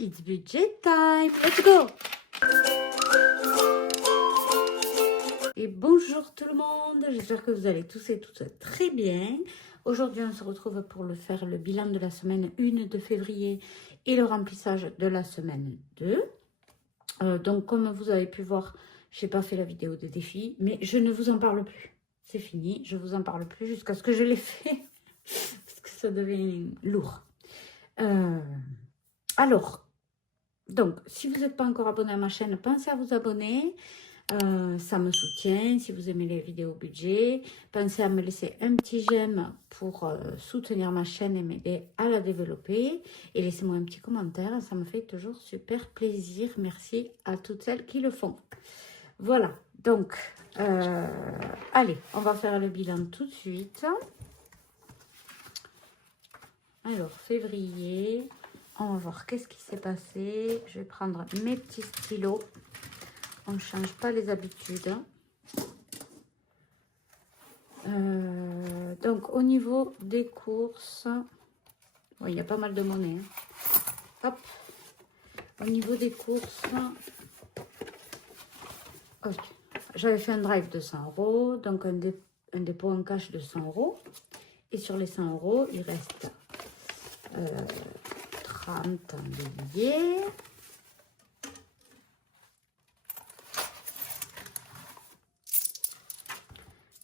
It's budget time. Let's go. Et bonjour tout le monde. J'espère que vous allez tous et toutes très bien. Aujourd'hui, on se retrouve pour faire le bilan de la semaine 1 de février et le remplissage de la semaine 2. Donc, comme vous avez pu voir, je n'ai pas fait la vidéo de défi, mais je ne vous en parle plus. C'est fini, je ne vous en parle plus jusqu'à ce que je l'ai fait, parce que ça devient lourd. Alors, donc, si vous n'êtes pas encore abonné à ma chaîne, pensez à vous abonner. Ça me soutient si vous aimez les vidéos budget. Pensez à me laisser un petit j'aime pour soutenir ma chaîne et m'aider à la développer. Et laissez-moi un petit commentaire, ça me fait toujours super plaisir. Merci à toutes celles qui le font. Voilà, donc, allez, on va faire le bilan tout de suite. Alors, février, on va voir qu'est-ce qui s'est passé. Je vais prendre mes petits stylos. On ne change pas les habitudes. Donc, au niveau des courses, il y a pas mal de monnaie. Hop. Au niveau des courses, j'avais fait un drive de 100 €, donc un dépôt en cash de 100 €. Et sur les 100 €, il reste 30 en billets.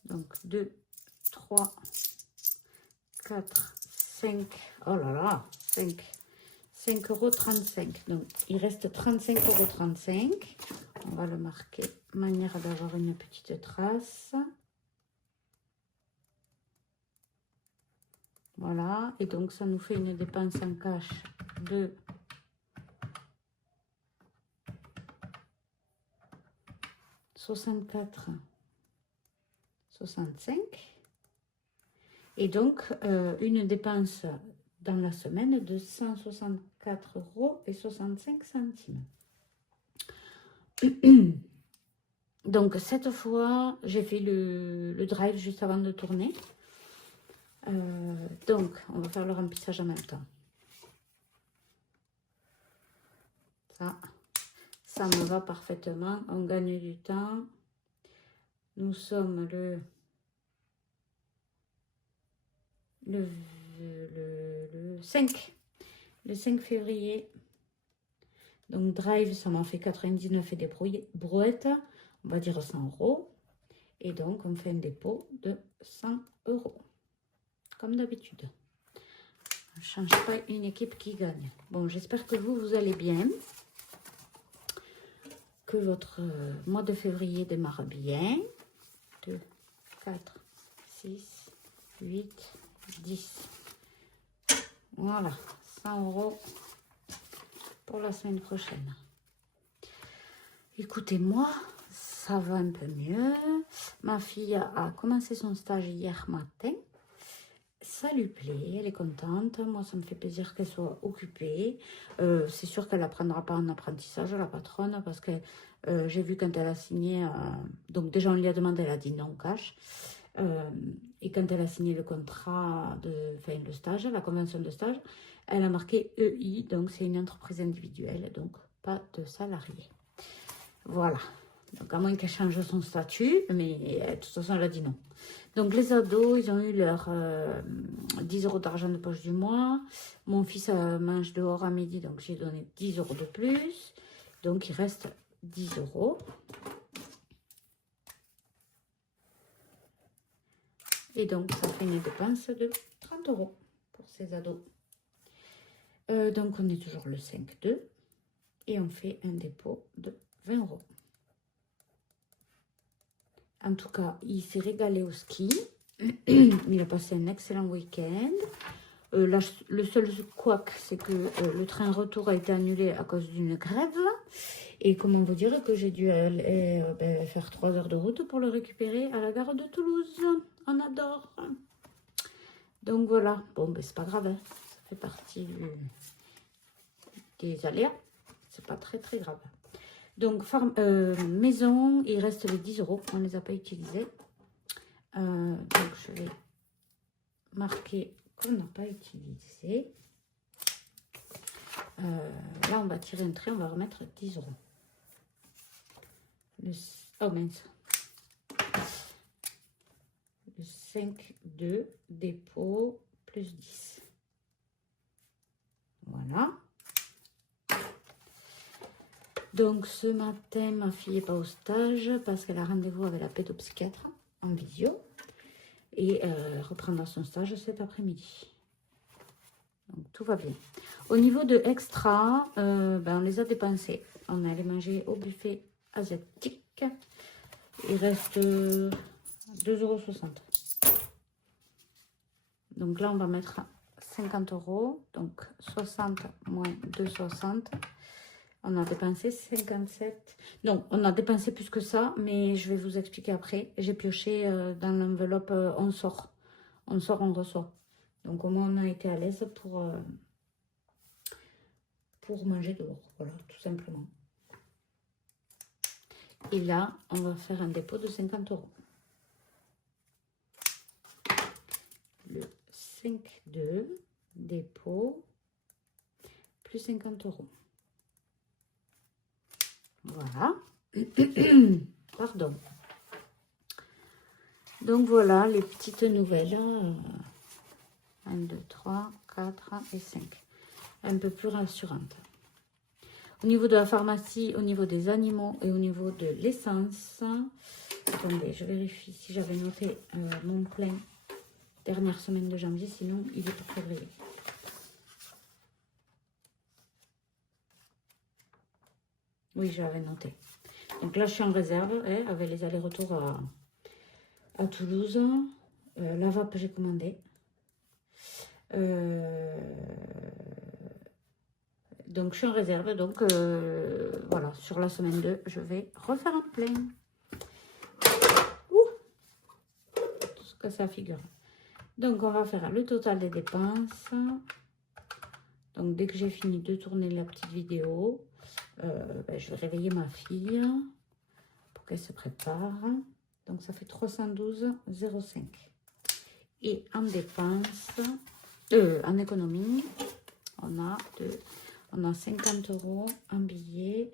Donc 2, 3, 4, 5, oh là là, 5,35 €. Donc il reste 35,35 €. On va le marquer, manière d'avoir une petite trace. Voilà, et donc ça nous fait une dépense en cash de 64,65 €. Et donc une dépense dans la semaine de 164,65 €. Donc cette fois, j'ai fait le drive juste avant de tourner. Donc, on va faire le remplissage en même temps. Ça me va parfaitement. On gagne du temps. Nous sommes le 5. Le 5 février. Donc, drive, ça m'en fait 99 et des brouettes. On va dire 100 €. Et donc, on fait un dépôt de 100 €. Comme d'habitude. On ne change pas une équipe qui gagne. Bon, j'espère que vous allez bien. Que votre mois de février démarre bien. 2, 4, 6, 8, 10. Voilà, 100 € pour la semaine prochaine. Écoutez-moi, ça va un peu mieux. Ma fille a commencé son stage hier matin. Ça lui plaît, elle est contente. Moi, ça me fait plaisir qu'elle soit occupée. C'est sûr qu'elle n'apprendra pas en apprentissage, la patronne, parce que j'ai vu quand elle a signé... donc déjà, on lui a demandé, elle a dit non cash. Et quand elle a signé le contrat, le stage, la convention de stage, elle a marqué EI, donc c'est une entreprise individuelle, donc pas de salarié. Voilà. Donc, à moins qu'elle change son statut, mais de toute façon, elle a dit non. Donc, les ados, ils ont eu leur 10 € d'argent de poche du mois. Mon fils mange dehors à midi, donc j'ai donné 10 € de plus. Donc, il reste 10 €. Et donc, ça fait une dépense de 30 € pour ces ados. Donc, on est toujours le 5-2. Et on fait un dépôt de 20 €. En tout cas, il s'est régalé au ski. Il a passé un excellent week-end. Le seul couac, c'est que le train retour a été annulé à cause d'une grève. Et comment vous dire que j'ai dû aller faire 3 heures de route pour le récupérer à la gare de Toulouse. On adore. Donc voilà. Bon, ben c'est pas grave. Hein. Ça fait partie des aléas. C'est pas très très grave. Donc, maison, il reste les 10 €. On ne les a pas utilisés. Donc, je vais marquer qu'on n'a pas utilisé. Là, on va tirer un trait, on va remettre 10 euros. Oh mince. Le 5, 2, dépôt, plus 10. Voilà. Donc, ce matin, ma fille n'est pas au stage parce qu'elle a rendez-vous avec la pédopsychiatre en visio. Et reprendra son stage cet après-midi. Donc, tout va bien. Au niveau de extra, on les a dépensés. On est allé manger au buffet asiatique. Il reste 2,60 €. Donc là, on va mettre 50 €. Donc 60 moins 2,60. On a dépensé 57. Non, on a dépensé plus que ça, mais je vais vous expliquer après. J'ai pioché dans l'enveloppe on sort. On sort, on reçoit. Donc au moins on a été à l'aise pour manger dehors. Voilà, tout simplement. Et là, on va faire un dépôt de 50 €. Le 5,2, dépôt, plus 50 €. Voilà. Pardon. Donc voilà les petites nouvelles. 1, 2, 3, 4 et 5. Un peu plus rassurantes. Au niveau de la pharmacie, au niveau des animaux et au niveau de l'essence. Attendez, je vérifie si j'avais noté mon plein dernière semaine de janvier. Sinon, il est pour février. Oui, j'avais noté. Donc là, je suis en réserve avec les allers-retours à Toulouse. La vape, j'ai commandé. Donc, je suis en réserve. Donc, voilà, sur la semaine 2, je vais refaire un plein. Tout ce que ça figure. Donc, on va faire le total des dépenses. Donc, dès que j'ai fini de tourner la petite vidéo, je vais réveiller ma fille pour qu'elle se prépare. Donc, ça fait 312,05. Et en dépenses, en économie, on a 50 € en billets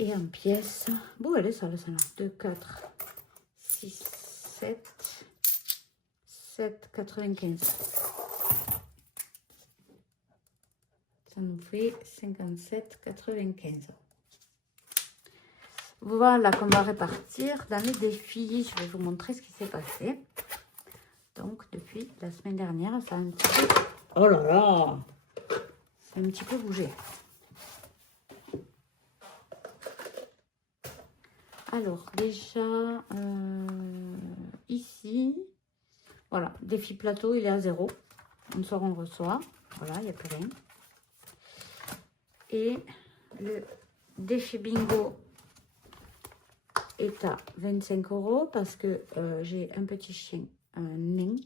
et en pièces. Bon, elle est sale, celle-là. 2, 4, 6, 7, 7,95. Ça nous fait 57,95. Voilà qu'on va répartir dans les défis. Je vais vous montrer ce qui s'est passé. Donc, depuis la semaine dernière, ça a un petit peu... Oh là là! Ça a un petit peu bougé. Alors, déjà, ici, voilà, défi plateau, il est à 0. On sort, on reçoit. Voilà, il n'y a plus rien. Et le défi bingo est à 25 € parce que j'ai un petit chien, un nain,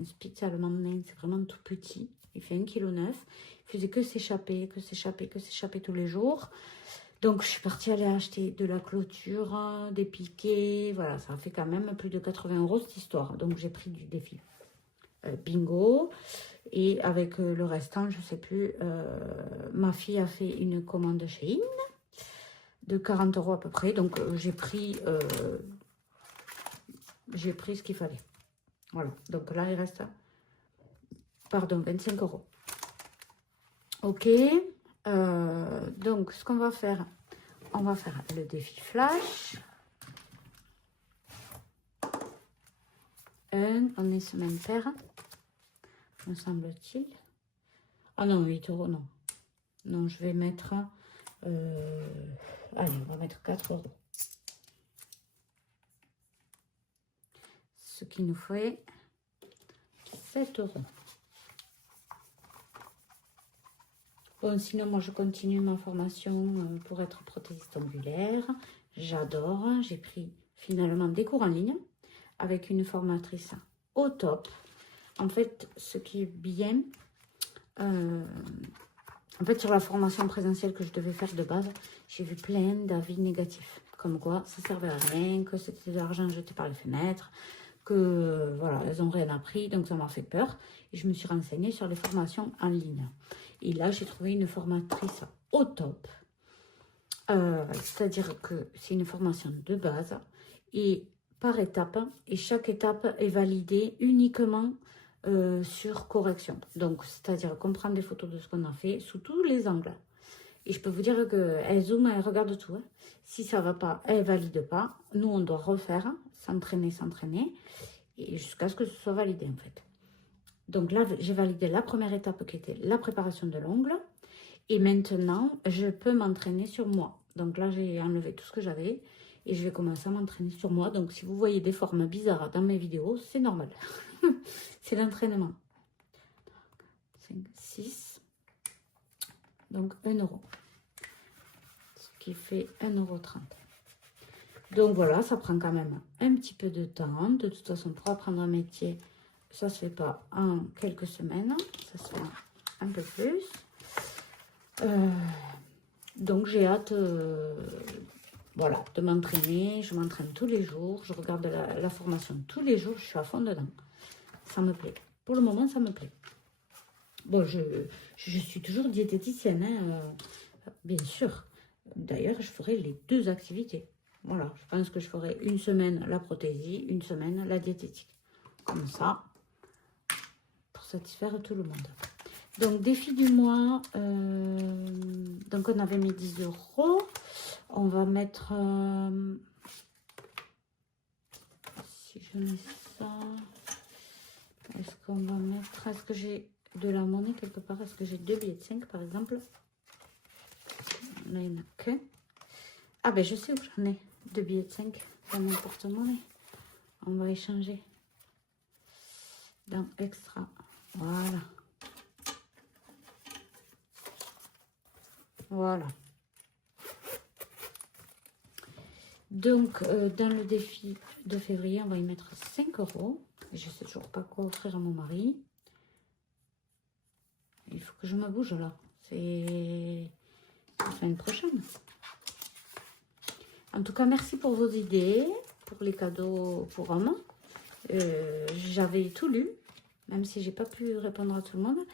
un spitz allemand nain, c'est vraiment tout petit. Il fait 1,9 kg. Il faisait que s'échapper tous les jours. Donc, je suis partie aller acheter de la clôture, des piquets. Voilà, ça a fait quand même plus de 80 € cette histoire. Donc, j'ai pris du défi bingo. Et avec le restant, je ne sais plus, ma fille a fait une commande chez In de 40 € à peu près. Donc, j'ai pris ce qu'il fallait. Voilà. Donc, là, il reste, pardon, 25 €. Ok. Donc, ce qu'on va faire, on va faire le défi flash. On est semaine paire, me semble-t-il. Ah non, 8 €, non. Non, je vais mettre... allez, on va mettre 4 €. Ce qui nous fait 7 €. Bon, sinon, moi, je continue ma formation pour être prothésiste ongulaire. J'adore. J'ai pris finalement des cours en ligne avec une formatrice au top. En fait, ce qui est bien, en fait, sur la formation présentielle que je devais faire de base, j'ai vu plein d'avis négatifs. Comme quoi, ça servait à rien, que c'était de l'argent jeté par les fenêtres, que voilà, elles n'ont rien appris, donc ça m'a fait peur. Et je me suis renseignée sur les formations en ligne. Et là, j'ai trouvé une formatrice au top. C'est-à-dire que c'est une formation de base et par étape. Et chaque étape est validée uniquement sur correction. Donc, c'est-à-dire qu'on prend des photos de ce qu'on a fait sous tous les angles. Et je peux vous dire qu'elle zoome, elle regarde tout. Hein. Si ça ne va pas, elle ne valide pas. Nous, on doit refaire, s'entraîner, et jusqu'à ce que ce soit validé, en fait. Donc là, j'ai validé la première étape qui était la préparation de l'ongle. Et maintenant, je peux m'entraîner sur moi. Donc là, j'ai enlevé tout ce que j'avais. Et je vais commencer à m'entraîner sur moi. Donc si vous voyez des formes bizarres dans mes vidéos, c'est normal. C'est l'entraînement. 5, 6. Donc 1 €. Ce qui fait 1,30 €. Donc voilà, ça prend quand même un petit peu de temps. De toute façon, pour apprendre un métier, ça ne se fait pas en quelques semaines. Ça se fait un peu plus. Donc j'ai hâte voilà, de m'entraîner. Je m'entraîne tous les jours. Je regarde la formation tous les jours. Je suis à fond dedans. Ça me plaît. Pour le moment, ça me plaît. Bon, je suis toujours diététicienne, hein, bien sûr. D'ailleurs, je ferai les 2 activités. Voilà, je pense que je ferai une semaine la prothésie, une semaine la diététique. Comme ça, pour satisfaire tout le monde. Donc, défi du mois. Donc, on avait mis 10 €. On va mettre... si je mets ça... Est-ce qu'on va mettre... Est-ce que j'ai de la monnaie quelque part? Est-ce que j'ai 2 billets de 5 par exemple? Là, il n'y en a qu'un. Ah ben je sais où j'en ai 2 billets de 5 dans mon porte-monnaie. On va échanger. Dans extra. Voilà. Voilà. Donc, dans le défi de février, on va y mettre 5 €. Je ne sais toujours pas quoi offrir à mon mari. Il faut que je me bouge là. C'est la semaine prochaine. En tout cas, merci pour vos idées, pour les cadeaux pour hommes. J'avais tout lu, même si j'ai pas pu répondre à tout le monde.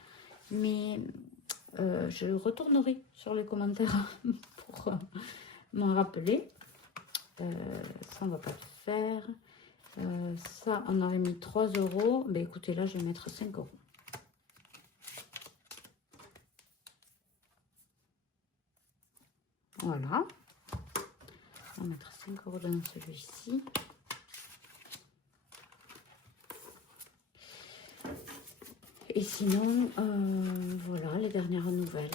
Mais je retournerai sur les commentaires pour m'en rappeler. Ça, on va pas le faire. Ça, on avait mis 3 €. Ben, écoutez, là, je vais mettre 5 €. Voilà. On va mettre 5 € dans celui-ci. Et sinon, voilà, les dernières nouvelles.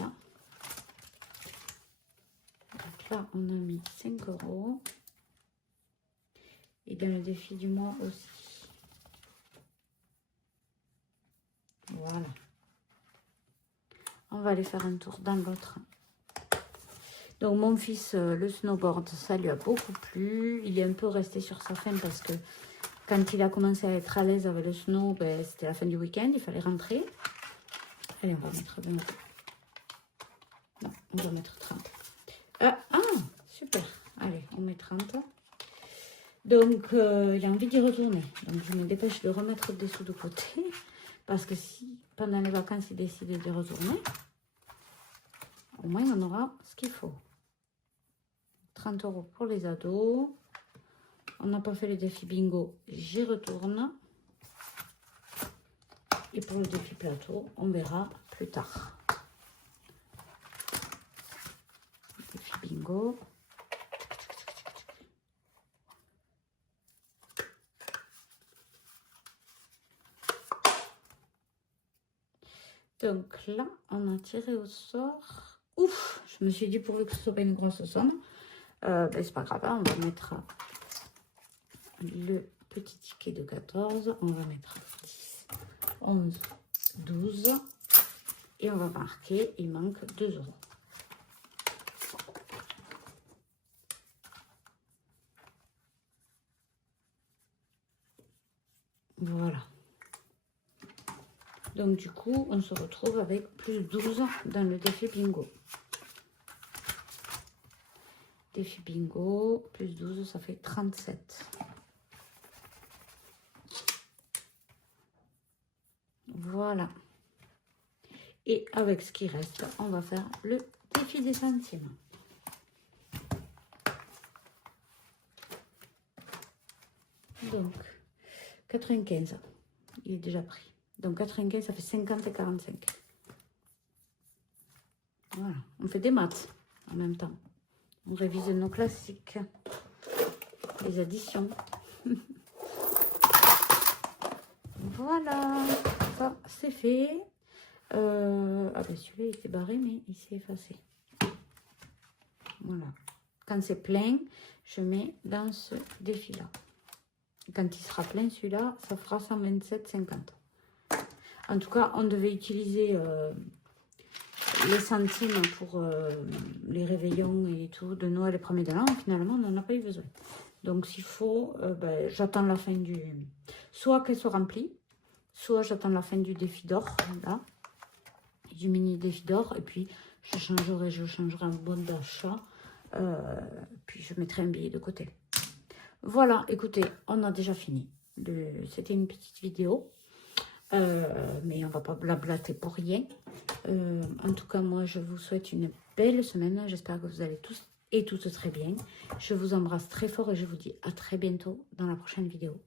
Donc là, on a mis 5 €. Et dans le défi du mois aussi. Voilà. On va aller faire un tour dans l'autre. Donc mon fils, le snowboard, ça lui a beaucoup plu. Il est un peu resté sur sa faim parce que quand il a commencé à être à l'aise avec le snow, ben, c'était la fin du week-end, il fallait rentrer. Allez, on va mettre 20 €. Non, on va mettre 30. Ah, super. Allez, on met 30. Donc, il a envie d'y retourner. Donc, je me dépêche de remettre des sous de côté. Parce que si, pendant les vacances, il décide d'y retourner, au moins, on aura ce qu'il faut. 30 € pour les ados. On n'a pas fait le défi bingo, j'y retourne. Et pour le défi plateau, on verra plus tard. Défi bingo. Donc là, on a tiré au sort. Ouf, je me suis dit pourvu que ce soit pas une grosse somme. Ben, c'est pas grave, hein, on va mettre le petit ticket de 14. On va mettre 10, 11, 12. Et on va marquer, il manque 2 €. Voilà. Donc, du coup, on se retrouve avec plus 12 dans le défi bingo. Défi bingo, plus 12, ça fait 37. Voilà. Et avec ce qui reste, on va faire le défi des centimes. Donc, 95, il est déjà pris. Donc, 95, ça fait 50 et 45. Voilà, on fait des maths en même temps. On révise nos classiques, les additions. Voilà, ça c'est fait. Ah ben celui-là il était barré, mais il s'est effacé. Voilà. Quand c'est plein, je mets dans ce défi-là. Quand il sera plein, celui-là, ça fera 127,50. En tout cas, on devait utiliser les centimes pour les réveillons et tout, de Noël et 1er de l'an. Finalement, on n'en a pas eu besoin. Donc, s'il faut, ben, j'attends la fin du... Soit qu'elle se remplit, soit j'attends la fin du défi d'or, là, du mini défi d'or, et puis je changerai un bon d'achat, puis je mettrai un billet de côté. Voilà, écoutez, on a déjà fini. C'était une petite vidéo, mais on va pas blablater pour rien. En tout cas, moi, je vous souhaite une belle semaine. J'espère que vous allez tous et toutes très bien. Je vous embrasse très fort et je vous dis à très bientôt dans la prochaine vidéo.